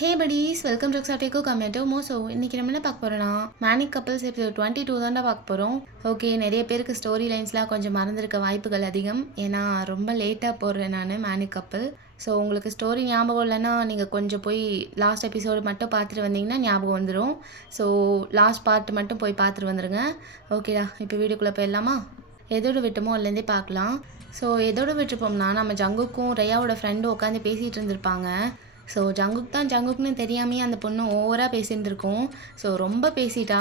Hey buddies, welcome to எக்ஸாட்டிக்கோ கமெண்டோ so இன்றைக்கி நம்ம என்ன பார்க்க போகிறோன்னா மேனிக் கப்பல்ஸ் எபிசோட் 22 தான்டா பார்க்க போகிறோம். ஓகே, நிறைய பேருக்கு ஸ்டோரி லைன்ஸ்லாம் கொஞ்சம் மறந்துருக்க வாய்ப்புகள் அதிகம். ஏன்னா ரொம்ப லேட்டாக போடுறேன் நான் மேனிக் கப்பல். ஸோ உங்களுக்கு ஸ்டோரி ஞாபகம் இல்லைன்னா நீங்கள் கொஞ்சம் போய் லாஸ்ட் எபிசோடு மட்டும் பார்த்துட்டு வந்தீங்கன்னா ஞாபகம் வந்துடும். ஸோ லாஸ்ட் பார்ட் மட்டும் போய் பார்த்துட்டு வந்துடுங்க. ஓகேடா, இப்போ வீடியோக்குள்ளே போயிடலாமா? எதோட விட்டோமோ அதுலேருந்தே பார்க்கலாம். ஸோ எதோட விட்டுருப்போம்னா நம்ம ஜங்குக்கும் ரயாவோட ஃப்ரெண்டும் உட்காந்து பேசிகிட்டு இருந்திருப்பாங்க. ஸோ ஜங்குக்னு தெரியாமையே அந்த பொண்ணு ஓவராக பேசியிருந்துருக்கும். ஸோ ரொம்ப பேசிட்டா.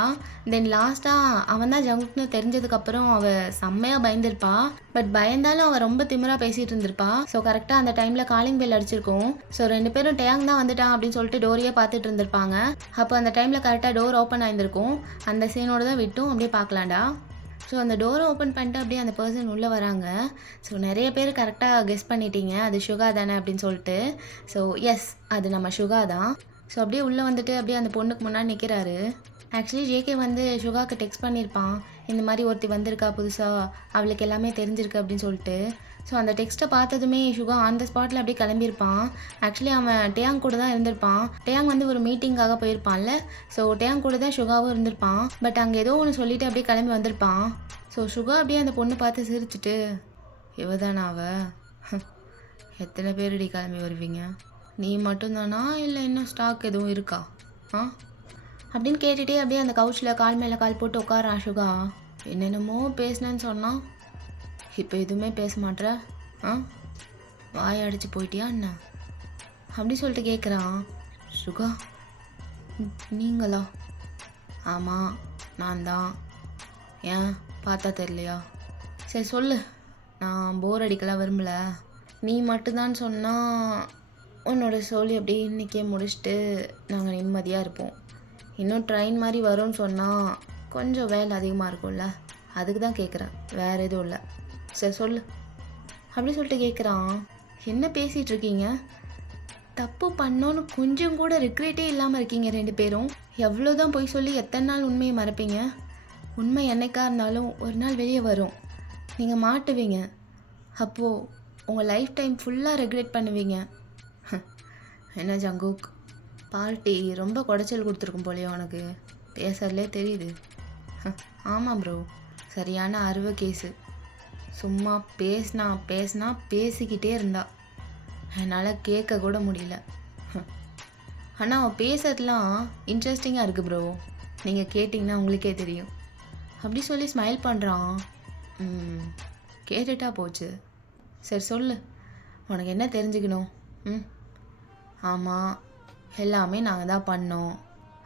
தென் லாஸ்ட்டாக அவன் தான் ஜங்குக்னு தெரிஞ்சதுக்கப்புறம் அவள் செம்மையாக பயந்துருப்பா. பட் பயந்தாலும் அவள் ரொம்ப திமிராக பேசிகிட்டு இருந்திருப்பா. ஸோ கரெக்டாக அந்த டைமில் காலிங் பெல் அடிச்சிருக்கோம். ஸோ 2 பேரும் டேங் தான் வந்துட்டான் அப்படின்னு சொல்லிட்டு டோரியே பார்த்துட்டு இருந்திருப்பாங்க. அப்போ அந்த டைமில் கரெக்டாக டோர் ஓப்பன் ஆகிருந்திருக்கும். அந்த சீனோட தான் விட்டும் அப்படியே பார்க்கலாம்டா. ஸோ அந்த டோரை ஓப்பன் பண்ணிட்டு அப்படியே அந்த பர்சன் உள்ளே வராங்க. ஸோ நிறைய பேர் கரெக்டாக கெஸ் பண்ணிட்டீங்க அது சுகா தானே அப்படின்னு சொல்லிட்டு. ஸோ எஸ், அது நம்ம சுகா தான். ஸோ அப்படியே உள்ளே வந்துட்டு அப்படியே அந்த பொண்ணுக்கு முன்னாடி நிற்கிறாரு. ஆக்சுவலி ஜேகே வந்து சுகாவுக்கு டெக்ஸ்ட் பண்ணியிருப்பான், இந்த மாதிரி ஒருத்தி வந்திருக்கா புதுசாக, அவளுக்கு எல்லாமே தெரிஞ்சிருக்கு அப்படின்னு சொல்லிட்டு. ஸோ அந்த டெக்ஸ்ட்டை பார்த்ததுமே சுகா ஆன் த ஸ்பாட்டில் அப்படியே கிளம்பியிருப்பான். ஆக்சுவலி அவன் டேயாங் கூட தான் இருந்திருப்பான். டேயாங் வந்து ஒரு மீட்டிங்காக போயிருப்பான்ல. ஸோ டேயாங் கூட தான் சுகாவும் இருந்திருப்பான். பட் அங்கே ஏதோ ஒன்று சொல்லிவிட்டு அப்படியே கிளம்பி வந்திருப்பான். ஸோ சுகா அப்படியே அந்த பொண்ணு பார்த்து சிரிச்சுட்டு, இவதானா அவ? எத்தனை பேருடி கிளம்பி வருவீங்க? நீ மட்டும்தானா இல்லை இன்னும் ஸ்டாக் எதுவும் இருக்கா அப்படின்னு கேட்டுகிட்டே அப்படியே அந்த கவுச்சில் கால் மேலே கால் போட்டு உட்காரான் சுகா. என்னென்னமோ பேசினேன்னு சொன்னான், இப்போ எதுவுமே பேச மாட்டேற, வாய் அடிச்சு போயிட்டியா என்ன அப்படி சொல்லிட்டு கேட்குறான். சுகா, நீங்களா? ஆமாம், நான் தான். ஏன் பார்த்தா தெரியலையா? சரி சொல்லு, நான் போர் அடிக்கலாம் விரும்பல. நீ மட்டும்தான் சொன்னால் உன்னோட சொல்லி அப்படியே இன்றைக்கே முடிச்சுட்டு நாங்கள் நிம்மதியாக இருப்போம். இன்னும் ட்ரெயின் மாதிரி வரும்னு சொன்னால் கொஞ்சம் வேலை அதிகமாக இருக்கும்ல, அதுக்கு தான் கேட்குறேன், வேறு எதுவும் இல்லை. சரி சொல்லு அப்படி சொல்லிட்டு கேட்குறான். என்ன பேசிகிட்டு இருக்கீங்க? தப்பு பண்ணோன்னு கொஞ்சம் கூட ரிக்ரெட்டே இல்லாமல் இருக்கீங்க 2 பேரும். எவ்வளோ தான் போய் சொல்லி எத்தனை நாள் உண்மையை மறைப்பீங்க? உண்மை என்னைக்கா இருந்தாலும் ஒரு நாள் வெளியே வரும், நீங்கள் மாட்டுவீங்க. அப்போது உங்கள் லைஃப் டைம் ஃபுல்லாக ரெக்ரெட் பண்ணுவீங்க. என்ன ஜங்குக், பார்ட்டி ரொம்ப குடைச்சல் கொடுத்துருக்கும் போலையே உனக்கு, பேசுறதுலே தெரியுது. ஆமாம் ப்ரோ, சரியான அறுவை கேஸு. சும்மா பேசினா பேசிக்கிட்டே இருந்தா, என்னால் கேட்க கூட முடியல. ஆனால் அவன் பேசுறதுலாம் இன்ட்ரெஸ்டிங்காக இருக்குது ப்ரோ, நீங்கள் கேட்டிங்கன்னா உங்களுக்கே தெரியும் அப்படி சொல்லி ஸ்மைல் பண்ணுறான். கேட்டுட்டா போச்சு. சரி சொல்லு, உனக்கு என்ன தெரிஞ்சுக்கணும்? ஆமாம், எல்லாமே நாங்கள் தான் பண்ணோம்,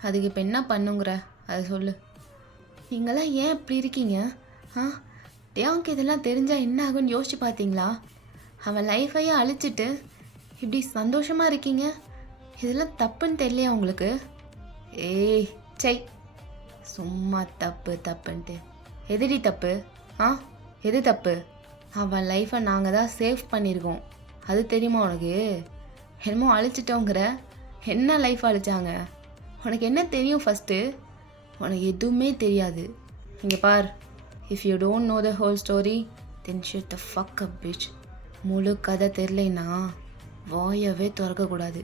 அதுக்கு இப்போ என்ன பண்ணுங்கிற அதை சொல்லு. நீங்களாம் ஏன் இப்படி இருக்கீங்க? டேயாங்க்கு இதெல்லாம் தெரிஞ்சால் என்ன ஆகுன்னு யோசிச்சு பார்த்தீங்களா? அவன் லைஃபையே அழிச்சிட்டு இப்படி சந்தோஷமாக இருக்கீங்க. இதெல்லாம் தப்புன்னு தெரியலையா உங்களுக்கு? ஏய் சை, சும்மா தப்புன்ட்டு. எதுடி தப்பு? எது தப்பு? அவன் லைஃப்பை நாங்கள் தான் சேவ் பண்ணியிருக்கோம், அது தெரியுமா உனக்கு? என்னமோ அழிச்சிட்டோங்கிற. என்ன லைஃப் அழிச்சாங்க? உனக்கு என்ன தெரியும் ஃபஸ்ட்டு? உனக்கு எதுவுமே தெரியாது. இங்கே பார், if you don't know the whole story then shut the fuck up bitch. முழு கதை தெரிலைன்னா வாயவே திறக்கக்கூடாது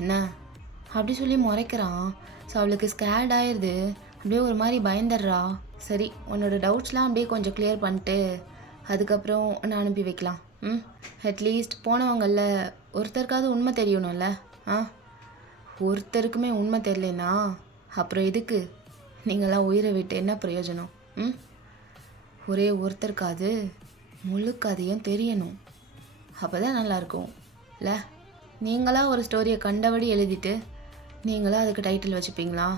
என்ன அப்படி சொல்லி முறைக்கிறான். ஸோ அவளுக்கு ஸ்கேர்ட் ஆயிடுது, அப்படியே ஒரு மாதிரி பயந்துடுறா. சரி, உன்னோட டவுட்ஸ்லாம் அப்படியே கொஞ்சம் கிளியர் பண்ணிட்டு அதுக்கப்புறம் உன்னை அனுப்பி வைக்கலாம். அட்லீஸ்ட் போனவங்களில் ஒருத்தருக்காவது உண்மை தெரியணும்ல. ஒருத்தருக்குமே உண்மை தெரியலனா அப்புறம் எதுக்கு நீங்களாம் உயிரை விட்டு என்ன பிரயோஜனம்? ஒரே ஒருத்தருக்காது முழு கதையும் தெரியணும், அப்போ தான் நல்லாயிருக்கும் இல்லை? நீங்களாக ஒரு ஸ்டோரியை கண்டபடி எழுதிட்டு நீங்களாம் அதுக்கு டைட்டில் வச்சுப்பீங்களா?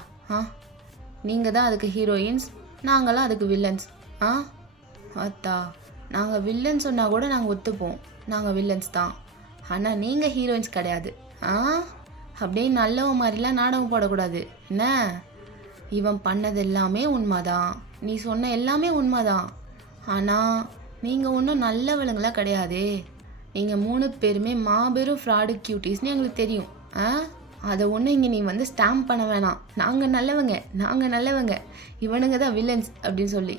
நீங்கள் தான் அதுக்கு ஹீரோயின்ஸ், நாங்களாம் அதுக்கு வில்லன்ஸ். அத்தா, நாங்கள் வில்லன்ஸ் சொன்னால் கூட நாங்கள் ஒத்துப்போம், நாங்கள் வில்லன்ஸ் தான். ஆனால் நீங்கள் ஹீரோயின்ஸ் கிடையாது. அப்படியே நல்லவ மாதிரிலாம் நாடகம் போடக்கூடாது என்ன? இவன் பண்ணது எல்லாமே உண்மைதான், நீ சொன்ன எல்லாமே உண்மைதான். ஆனால் நீங்கள் ஒன்றும் நல்லவளுங்களாம் கிடையாதே. நீங்கள் 3 பேருமே மாபெரும் ஃப்ராடு கியூட்டிஸ்னு எங்களுக்கு தெரியும். அதை ஒன்று இங்கே நீ வந்து ஸ்டாம்ப் பண்ண வேணாம். நாங்கள் நல்லவங்க, இவனுங்க தான் வில்லன்ஸ் அப்படின்னு சொல்லி.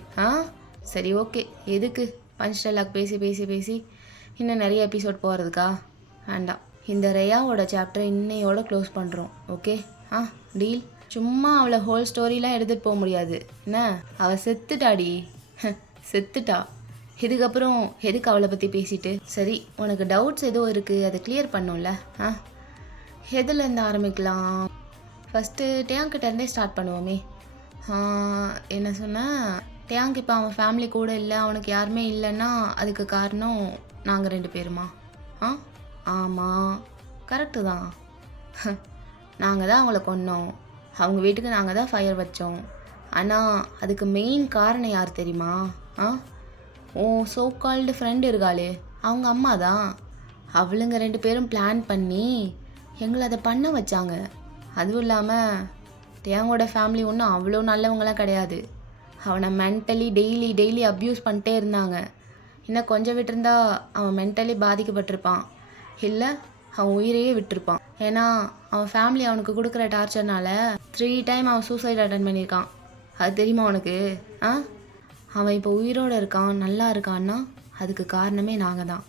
சரி ஓகே, எதுக்கு பஞ்ச் டைலாக் பேசி இன்னும் நிறைய எபிசோட் போகிறதுக்கா? வேண்டாம், இந்த ரேயாவோட சாப்டரை இன்னையோட க்ளோஸ் பண்ணுறோம். ஓகே? ஆ, டீல். சும்மா அவளை ஹோல் ஸ்டோரிலாம் எடுத்துகிட்டு போக முடியாது. என்ன, அவள் செத்துட்டாடி. செத்துட்டா. இதுக்கப்புறம் எதுக்கு அவளை பற்றி பேசிட்டு? சரி, உனக்கு டவுட்ஸ் ஏதோ இருக்குது, அதை கிளியர் பண்ணும்ல. ஆ, எதுலேருந்து ஆரம்பிக்கலாம்? ஃபஸ்ட்டு டேங்கிட்ட இருந்தே ஸ்டார்ட் பண்ணுவோமே. என்ன சொன்னேன், டேங்க் இப்போ அவன் ஃபேமிலி கூட இல்லை, அவனுக்கு யாருமே இல்லைன்னா அதுக்கு காரணம் நாங்கள் 2 பேருமா? ஆ, ஆமாம், கரெக்டு தான். நாங்கள் தான் அவங்கள கொன்னோம், அவங்க வீட்டுக்கு நாங்கள் தான் ஃபயர் வச்சோம். ஆனால் அதுக்கு மெயின் காரணம் யார் தெரியுமா? ஆ, ஓ சோ கால்டு ஃப்ரெண்டு இருக்காளே, அவங்க அம்மா தான். அவளுங்க 2 பேரும் பிளான் பண்ணி எங்களை அதை பண்ண வச்சாங்க. அதுவும் இல்லாமல் டேங்கோட ஃபேமிலி ஒன்றும் அவ்வளோ நல்லவங்களாம் கிடையாது. அவனை மென்டலி டெய்லி அப்யூஸ் பண்ணிட்டே இருந்தாங்க. இன்னும் கொஞ்சம் விட்டுருந்தா அவன் மென்டலி பாதிக்கப்பட்டிருப்பான், இல்லை அவன் உயிரையே விட்டுருப்பான். ஏன்னா அவன் ஃபேமிலி அவனுக்கு கொடுக்குற டார்ச்சர்னால 3 டைம் அவன் சூசைட் அட்டன் பண்ணியிருக்கான். அது தெரியுமா உனக்கு? ஆ, அவன் இப்போ உயிரோடு இருக்கான், நல்லா இருக்கான்னா அதுக்கு காரணமே நாங்கள் தான்.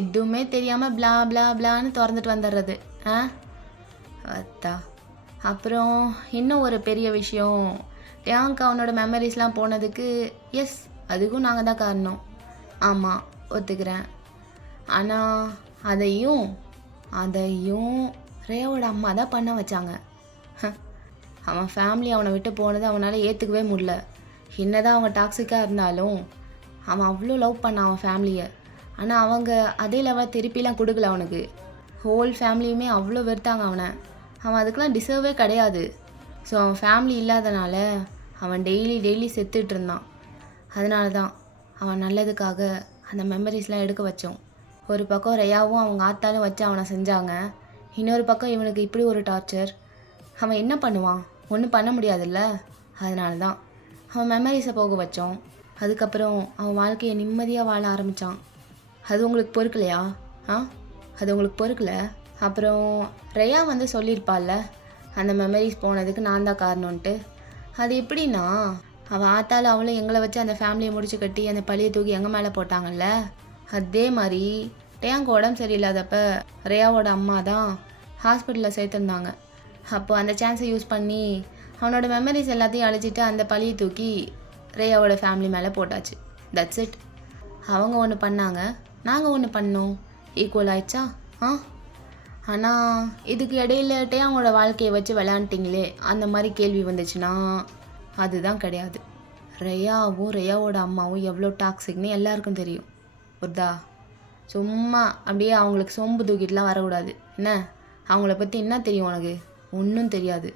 எதுவுமே தெரியாமல் பிளா பிளா பிளான்னு திறந்துட்டு வந்துடுறது. ஆ, அத்தா. அப்புறம் இன்னும் ஒரு பெரிய விஷயம், டேங்க் அவனோட மெமரிஸ்லாம் போனதுக்கு எஸ் அதுக்கும் நாங்கள் தான் காரணம். ஆமாம், ஒத்துக்கிறேன். ஆனால் அதையும் ரேயாவோட அம்மா தான் பண்ண வச்சாங்க. அவன் ஃபேமிலி அவனை விட்டு போனதை அவனால் ஏற்றுக்கவே முடியல. என்னதான் அவன் டாக்ஸிக்காக இருந்தாலும் அவன் அவ்வளோ லவ் பண்ணான் அவன் ஃபேமிலியை. ஆனால் அவங்க அதே லெவல் திருப்பிலாம் கொடுக்கல அவனுக்கு. ஹோல் ஃபேமிலியுமே அவ்வளோ வெறுத்தாங்க அவனை. அவன் அதுக்கெலாம் டிசர்வே கிடையாது. ஸோ அவன் ஃபேமிலி இல்லாதனால அவன் டெய்லி செத்துட்டு இருந்தான். அதனால தான் அவன் நல்லதுக்காக அந்த மெமரிஸ்லாம் எடுக்க வச்சோம். ஒரு பக்கம் ரேயாவும் அவங்க ஆத்தாலும் வச்சு அவனை செஞ்சாங்க, இன்னொரு பக்கம் இவனுக்கு இப்படி ஒரு டார்ச்சர். அவன் என்ன பண்ணுவான்? ஒன்றும் பண்ண முடியாதுல்ல. அதனால தான் அவன் மெமரிஸை போக வச்சோம். அதுக்கப்புறம் அவன் வாழ்க்கையை நிம்மதியாக வாழ ஆரம்பித்தான். அது உங்களுக்கு பொறுக்கலையா? ஆ, அது உங்களுக்கு பொறுக்கலை? அப்புறம் ரேயா வந்து சொல்லியிருப்பாள்ல, அந்த மெமரிஸ் போனதுக்கு நான் தான் காரணம்ன்ட்டு. அது எப்படின்னா, அவள் ஆத்தாலும் அவளும் எங்களை வச்சு அந்த ஃபேமிலியை முடிச்சு கட்டி அந்த பழியை தூக்கி எங்கள் மேலே போட்டாங்கல்ல. அதே மாதிரி டேங்க் உடம்பு சரியில்லாதப்ப ரேயாவோட அம்மா தான் ஹாஸ்பிட்டலில் சேர்த்துருந்தாங்க. அப்போ அந்த சான்ஸை யூஸ் பண்ணி அவனோட மெமரிஸ் எல்லாத்தையும் அழிச்சிட்டு அந்த பழியை தூக்கி ரேயாவோட ஃபேமிலி மேலே போட்டாச்சு. That's it. அவங்க ஒன்று பண்ணாங்க, நாங்கள் ஒன்று பண்ணோம், ஈக்குவல் ஆயிடுச்சா? ஆ, ஆனால் இதுக்கு இடையில டேங்கோட வாழ்க்கையை வச்சு விளையாண்டுட்டிங்களே அந்த மாதிரி கேள்வி வந்துச்சுன்னா அதுதான் கிடையாது. ரேயாவோட அம்மாவும் எவ்வளோ டாக்ஸிக்னு எல்லாருக்கும் தெரியும். புரிதா? சும்மா அப்படியே அவங்களுக்கு சொம்பு தூக்கிட்டுலாம் வரக்கூடாது. என்ன, அவங்கள பற்றி என்ன தெரியும் உனக்கு? ஒன்றும் தெரியாது.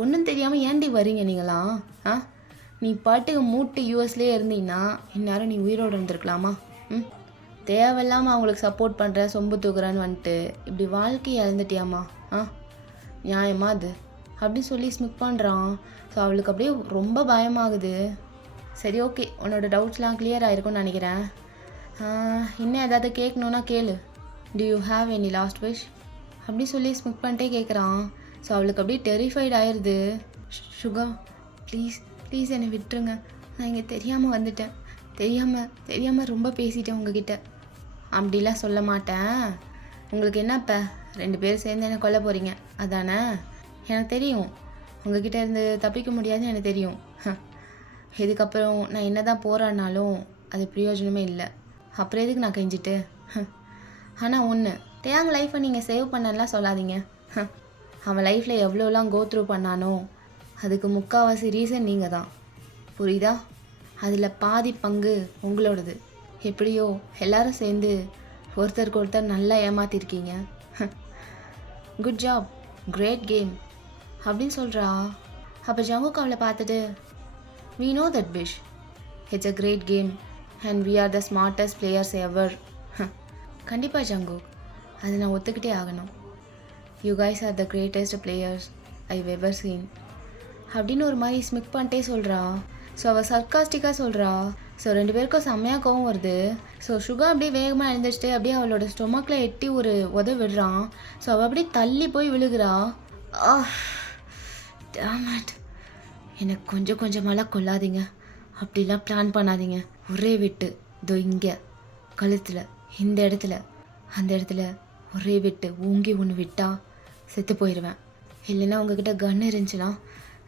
ஒன்றும் தெரியாமல் ஏன்டி வரீங்க நீங்களாம்? ஆ, நீ பாட்டுக்கு மூட்டு யூஎஸ்லேயே இருந்தீங்கன்னா இந்நேரம் நீ உயிரோடு இருந்திருக்கலாமா? ம், தேவையில்லாமல் அவங்களுக்கு சப்போர்ட் பண்ணுற, சொம்பு தூக்குறான்னு வந்துட்டு இப்படி வாழ்க்கையை இழந்துட்டியாமா? ஆ, நியாயமா அது? அப்படின்னு சொல்லி ஸ்மிக் பண்ணுறான். ஸோ அவளுக்கு அப்படியே ரொம்ப பயமாகுது. சரி, ஓகே, உன்னோட டவுட்ஸ்லாம் கிளியர் ஆகிருக்கும்னு நினைக்கிறேன். இன்னும் ஏதாவது கேட்கணுன்னா கேளு. To you have any last wish? அப்படி சொல்லி ஸ்மிக் பண்ணிட்டே கேட்குறான். ஸோ அவளுக்கு அப்படியே டெரிஃபைட் ஆயிடுது. சுகா, ப்ளீஸ் என்னை விட்டுருங்க, நான் இங்கே தெரியாமல் வந்துட்டேன், தெரியாமல் ரொம்ப பேசிட்டேன் உங்ககிட்ட. அப்படிலாம் சொல்ல மாட்டேன். உங்களுக்கு என்ன இப்போ 2 பேரும் சேர்ந்து என்ன கொல்ல போகிறீங்க அதானே? எனக்கு தெரியும், உங்ககிட்ட இருந்து தப்பிக்க முடியாதுன்னு எனக்கு தெரியும். இதுக்கப்புறம் நான் என்ன தான் போராடினாலும் அது பிரயோஜனமே இல்லை. அப்புறம் எதுக்கு நான் கெஞ்சிட்டு? ஆனால் ஒன்று, டேங் லைஃப்பை நீங்கள் சேவ் பண்ணலாம் சொல்லாதீங்க. அவன் லைஃப்பில் எவ்வளோலாம் கோ த்ரூ பண்ணானோ அதுக்கு முக்கால்வாசி ரீசன் நீங்கள் தான். புரியுதா? அதில் பாதி பங்கு உங்களோடது. எப்படியோ எல்லாரும் சேர்ந்து ஒருத்தருக்கு ஒருத்தர் நல்லா ஏமாத்திருக்கீங்க. குட் ஜாப், கிரேட் கேம் அப்படின்னு சொல்கிறா. அப்போ ஜங்குக் அவளை பார்த்துட்டு, we know that Bish, it's a great game and we are the smartest players ever. கண்டிப்பாக ஜங்குக், அது நான் ஒத்துக்கிட்டே ஆகணும். You guys are the greatest players I've ever seen அப்படின்னு ஒரு மாதிரி ஸ்மிக் பண்ணிட்டே சொல்கிறா. ஸோ அவள் சர்க்காஸ்டிக்காக சொல்கிறா. ஸோ 2 பேருக்கும் செம்மையாக கோவம் வருது. ஸோ சுகா அப்படியே வேகமாக எழுந்திரிச்சிட்டு அப்படியே அவளோட ஸ்டொமக்கில் எட்டி ஒரு விடுறான். ஸோ அவள் அப்படியே தள்ளி போய் விழுகிறா. டேமட், எனக்கு கொஞ்சமாலாம் கொல்லாதீங்க, அப்படிலாம் பிளான் பண்ணாதீங்க. ஒரே விட்டு இதோ இங்கே கழுத்தில், இந்த இடத்துல, அந்த இடத்துல ஒரே விட்டு ஊங்கி ஒன்று விட்டா செத்து போயிடுவேன். இல்லைன்னா உங்ககிட்ட கன் இருந்துச்சுன்னா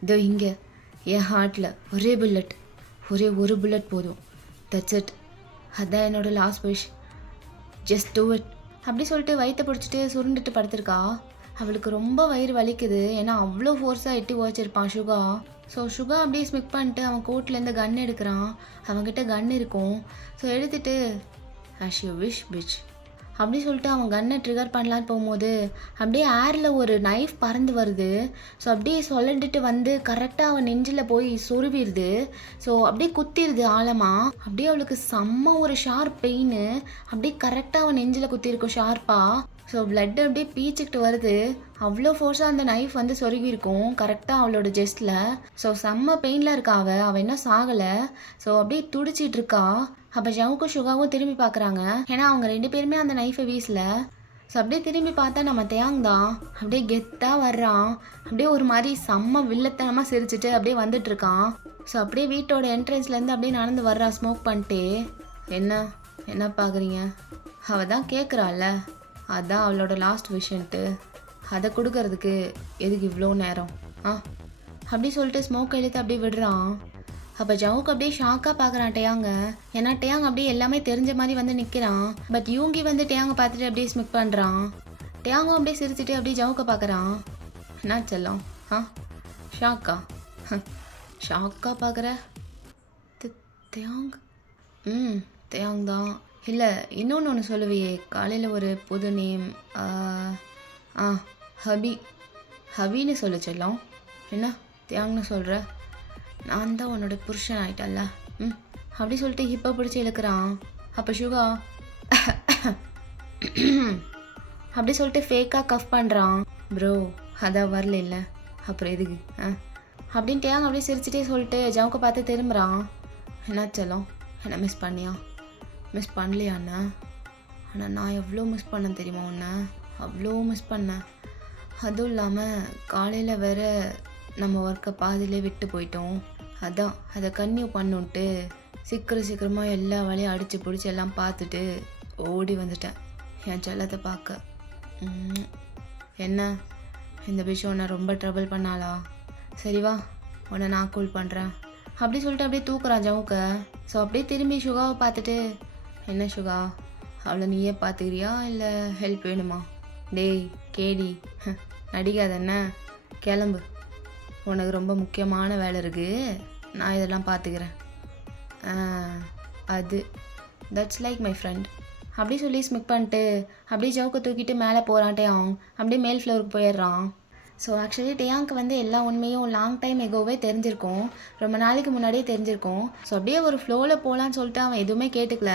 இதோ இங்கே என் ஹார்ட்டில் ஒரே புல்லட், ஒரு புல்லட் போதும். That's it. அதான் என்னோட last wish. Just do it. அப்படி சொல்லிட்டு வயிற்ற பிடிச்சிட்டு சுருண்டுட்டு படுத்திருக்கா. அவளுக்கு ரொம்ப வயிறு வலிக்குது. ஏன்னா அவ்வளோ ஃபோர்ஸாக எட்டி உழைச்சிருப்பான் சுகா. ஸோ சுகா அப்படியே ஸ்மிக் பண்ணிட்டு அவன் கோட்லேருந்து கன் எடுக்கிறான். அவன்கிட்ட கன் இருக்கும். ஸோ எடுத்துட்டு ஆஸ் யூ விஷ் பிச் அப்படி சொல்லிட்டு அவன் கன்னை ட்ரிகர் பண்ணலான்னு போகும்போது அப்படியே ஏரில் ஒரு நைஃப் பறந்து வருது. ஸோ அப்படியே சொல்லிட்டு வந்து கரெக்டாக அவன் நெஞ்சில் போய் சொருவிடுது. ஸோ அப்படியே குத்திடுது ஆழமாக. அப்படியே அவளுக்கு செம்ம ஒரு ஷார்ப் பெயின். அப்படியே கரெக்டாக அவன் நெஞ்சில் குத்திருக்கும் ஷார்ப்பாக. ஸோ பிளட் அப்படியே பீச்சிக்கிட்டு வருது. அவ்வளோ ஃபோர்ஸாக அந்த நைஃப் வந்து சொருகிருக்கும் கரெக்டாக அவளோட ஜெஸ்ட்டில். ஸோ செம்ம பெயினில் இருக்கா அவள் இன்னும் சாகலை. ஸோ அப்படியே துடிச்சிட்டு இருக்கா. அப்போ ஜவுக்கும் சுகாவும் திரும்பி பார்க்குறாங்க. ஏன்னா அவங்க 2 பேருமே அந்த நைஃபை வீசல. ஸோ அப்படியே திரும்பி பார்த்தா நம்ம தேங் தான் அப்படியே கெத்தாக வர்றான். அப்படியே ஒரு மாதிரி செம்ம வில்லத்தனமாக சிரிச்சிட்டு அப்படியே வந்துட்டு இருக்கான். ஸோ அப்படியே வீட்டோட என்ட்ரன்ஸ்லேருந்து அப்படியே நடந்து வர்றான் ஸ்மோக் பண்ணிட்டு. என்ன பார்க்குறீங்க? அவள் தான் கேட்குறாள்ல, அதான் அவளோட லாஸ்ட் விஷன்ட்டு. அதை கொடுக்கறதுக்கு எதுக்கு இவ்வளோ நேரம் அப்படி சொல்லிட்டு ஸ்மோக் எடுத்து அப்படியே விடுறான். அப்போ ஜவுக்கு அப்படியே ஷாக்காக பார்க்குறான் டேயாங்க. ஏன்னா டேயாங் அப்படியே எல்லாமே தெரிஞ்ச மாதிரி வந்து நிற்கிறான். பட் யூங்கி வந்து டேயாங்க பார்த்துட்டு அப்படியே ஸ்மிக் பண்ணுறான். டேயாங்கும் அப்படியே சிரிச்சுட்டு அப்படியே ஜவுக்க பார்க்குறான். என்ன செல்லம் ஷாக்கா ஷாக்காக பார்க்குற தேயாங்? தேயாங் தான். இல்லை இன்னொன்று சொல்லுவியே காலையில் ஒரு புது நேம். ஹபின்னு சொல்லு செல்லம். என்ன தேயாங்னு சொல்கிற? நான் தான் உன்னோட புருஷன் ஆயிட்டல்ல. அப்படி சொல்லிட்டு ஹிப்பை பிடிச்சி இழுக்கிறான். அப்போ சுகா அப்படி சொல்லிட்டு ஃபேக்காக கஃப் பண்ணுறான். ப்ரோ அதான் வரல இல்லை, அப்புறம் எதுக்கு அப்படின்னு டேயாங் அப்படியே சிரிச்சிட்டே சொல்லிட்டு ஜவுக்க பார்த்து திரும்புகிறான். என்ன செல்லம், என்ன மிஸ் பண்ணியா? மிஸ் பண்ணலையாண்ணா? ஆனால் நான் எவ்வளோ மிஸ் பண்ணேன் தெரியுமா உன்னை? அவ்வளோ மிஸ் பண்ணேன். அதுவும் இல்லாமல் காலையில் வேற நம்ம ஒர்க்கை பாதியிலே விட்டு போயிட்டோம். அதான் அதை கன்டினியூ பண்ணுன்ட்டு சீக்கிரமாக எல்லா வேலையும் அடித்து பிடிச்சி எல்லாம் பார்த்துட்டு ஓடி வந்துட்டேன் என் செல்லத்தை பார்க்க. என்ன இந்த விஷயம் உன்னை ரொம்ப ட்ரபிள் பண்ணாளா? சரி வா உன்னை நான் கூல் பண்ணுறேன் அப்படி சொல்லிட்டு அப்படியே தூக்குறான் ஜவுக்க. ஸோ அப்படியே திரும்பி சுகாவை பார்த்துட்டு, என்ன சுகா அவளை நீயே பார்த்துக்கிறியா இல்லை ஹெல்ப் வேணுமா? டேய் கேடி நடிக்காத என்ன, கிளம்பு, உனக்கு ரொம்ப முக்கியமான வேலை இருக்குது, நான் இதெல்லாம் பார்த்துக்கிறேன். அது தட்ஸ் லைக் மை ஃப்ரெண்ட் அப்படி சொல்லி ஸ்மிக் பண்ணிட்டு அப்படியே ஜவுக்க தூக்கிட்டு மேலே போகிறான் டேயாங். அப்படியே மேல் ஃப்ளோருக்கு போயிடுறான். ஸோ ஆக்சுவலி டேயாங்க்கு வந்து எல்லா உண்மையும் லாங் டைம் எகோவே தெரிஞ்சிருக்கும், ரொம்ப நாளைக்கு முன்னாடியே தெரிஞ்சிருக்கும். ஸோ அப்படியே ஒரு ஃப்ளோவில் போகலான்னு சொல்லிட்டு அவன் எதுவுமே கேட்டுக்கல.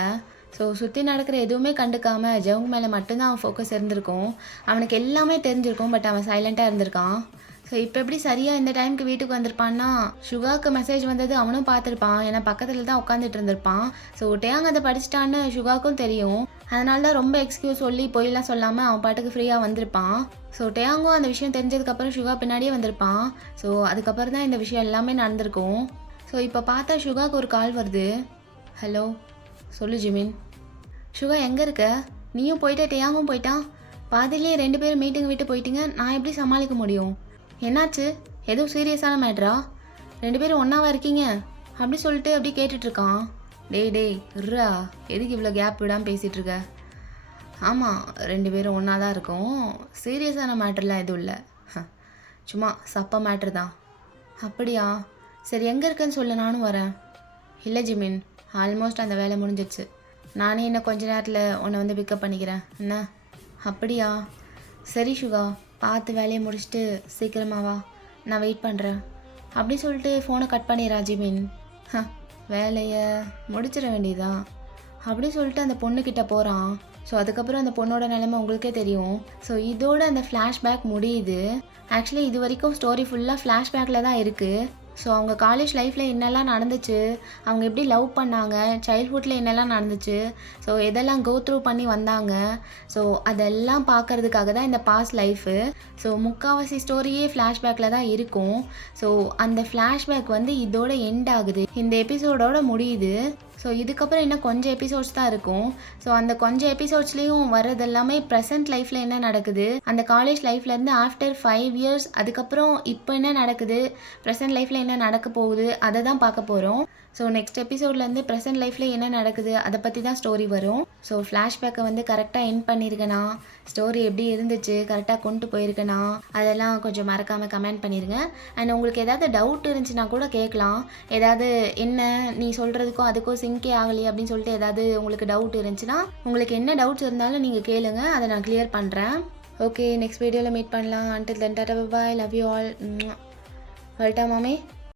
ஸோ சுற்றி நடக்கிற எதுவுமே கண்டுக்காமல் ஜவுங் மேலே மட்டும்தான் அவன் ஃபோக்கஸ் இருந்திருக்கும். அவனுக்கு எல்லாமே தெரிஞ்சிருக்கும், பட் அவன் சைலண்ட்டாக இருந்திருக்கான். ஸோ இப்போ எப்படி சரியாக இந்த டைமுக்கு வீட்டுக்கு வந்திருப்பான்னா, சுகாவுக்கு மெசேஜ் வந்தது அவனும் பார்த்துருப்பான். ஏன்னா பக்கத்தில் தான் உட்காந்துட்டு இருந்திருப்பான். ஸோ டேயாங் அதை படிச்சிட்டான்னு சுகாவுக்கும் தெரியும். அதனால தான் ரொம்ப எக்ஸ்கியூஸ் சொல்லி பொய்லாம் சொல்லாமல் அவன் பாட்டுக்கு ஃப்ரீயாக வந்திருப்பான். ஸோ டேயாங்கும் அந்த விஷயம் தெரிஞ்சதுக்கப்புறம் சுகா பின்னாடியே வந்திருப்பான். ஸோ அதுக்கப்புறம் தான் இந்த விஷயம் எல்லாமே நடந்திருக்கும். ஸோ இப்போ பார்த்தா சுகாவுக்கு ஒரு கால் வருது. ஹலோ சொல்லு ஜிமின். சுகா எங்கே இருக்க? நீயும் போயிட்ட டேயாங்கும் போயிட்டான். பாதிலேயே 2 பேரும் மீட்டிங் விட்டு போயிட்டீங்க. நான் எப்படி சமாளிக்க முடியும்? என்னாச்சு? எதுவும் சீரியஸான மேட்ரா? 2 பேரும் ஒன்றாவா இருக்கீங்க அப்படி சொல்லிட்டு அப்படி கேட்டுட்ருக்கான். டேய் இருறா, எதுக்கு இவ்வளோ கேப் விடாமல் பேசிகிட்டு இருக்க? ஆமாம் 2 பேரும் ஒன்றா தான் இருக்கோம், சீரியஸான மேட்டர்லாம் எதுவும் இல்லை, சும்மா சப்ப மேட்ரு தான். அப்படியா? சரி எங்கே இருக்குன்னு சொல்லு, நானும் வரேன். இல்லை ஜிமின், ஆல்மோஸ்ட் அந்த வேலை முடிஞ்சிடுச்சு. நானே இன்னும் கொஞ்ச நேரத்தில் உன்னை வந்து பிக்கப் பண்ணிக்கிறேன். என்ன? அப்படியா? சரி சுகா, பார்த்து வேலையை முடிச்சுட்டு சீக்கிரமா வா, நான் வெயிட் பண்ணுறேன் அப்படி சொல்லிட்டு ஃபோனை கட் பண்ணிடுறா ஜிமின். வேலையை முடிச்சிட வேண்டியதான் அப்படி சொல்லிட்டு அந்த பொண்ணுக்கிட்ட போகிறான். ஸோ அதுக்கப்புறம் அந்த பொண்ணோட நிலைமை உங்களுக்கே தெரியும். ஸோ இதோட அந்த ஃப்ளாஷ்பேக் முடியுது. ஆக்சுவலி இது வரைக்கும் ஸ்டோரி ஃபுல்லாக ஃப்ளாஷ்பேக்கில் தான் இருக்குது. ஸோ அவங்க காலேஜ் லைஃப்பில் என்னெல்லாம் நடந்துச்சு, அவங்க எப்படி லவ் பண்ணாங்க, சைல்ட்ஹுட்டில் என்னெல்லாம் நடந்துச்சு, ஸோ எதெல்லாம் கோ த்ரூ பண்ணி வந்தாங்க, ஸோ அதெல்லாம் பார்க்கறதுக்காக தான் இந்த பாஸ்ட் லைஃபு. ஸோ முக்கால்வாசி ஸ்டோரியே ஃப்ளாஷ்பேக்கில் தான் இருக்கும். ஸோ அந்த ஃப்ளாஷ்பேக் வந்து இதோட எண்ட் ஆகுது, இந்த எபிசோடோட முடியுது. ஸோ இதுக்கப்புறம் இன்னும் கொஞ்சம் எபிசோட்ஸ் தான் இருக்கும். ஸோ அந்த கொஞ்சம் எபிசோட்ஸ்லேயும் வர்றது எல்லாமே ப்ரெசென்ட் லைஃப்பில் என்ன நடக்குது, அந்த காலேஜ் லைஃப்லேருந்து ஆஃப்டர் 5 இயர்ஸ் அதுக்கப்புறம் இப்போ என்ன நடக்குது, ப்ரெசென்ட் லைஃப்பில் என்ன நடக்க போகுது, அதை தான் பார்க்க போகிறோம். ஸோ நெக்ஸ்ட் எபிசோட்லேருந்து ப்ரெசென்ட் லைஃப்பில் என்ன நடக்குது அதை பற்றி தான் ஸ்டோரி வரும். ஸோ ஃப்ளாஷ்பேக்கை வந்து கரெக்டாக எண்ட் பண்ணியிருக்கேனா, ஸ்டோரி எப்படி இருந்துச்சு, கரெக்டாக கொண்டு போயிருக்கேனா, அதெல்லாம் கொஞ்சம் மறக்காமல் கமெண்ட் பண்ணிடுங்க. அண்ட் உங்களுக்கு ஏதாவது டவுட் இருந்துச்சுன்னா கூட கேட்கலாம். ஏதாவது என்ன நீ சொல்கிறதுக்கும் அதுக்கும் சிங்கே ஆகலையே அப்படின்னு சொல்லிட்டு ஏதாவது உங்களுக்கு டவுட் இருந்துச்சுன்னா, உங்களுக்கு என்ன டவுட்ஸ் இருந்தாலும் நீங்கள் கேளுங்க, அதை நான் கிளியர் பண்ணுறேன். ஓகே, நெக்ஸ்ட் வீடியோவில் மீட் பண்ணலாம். Until then tata bye, love you all. வரட்டா மாமே.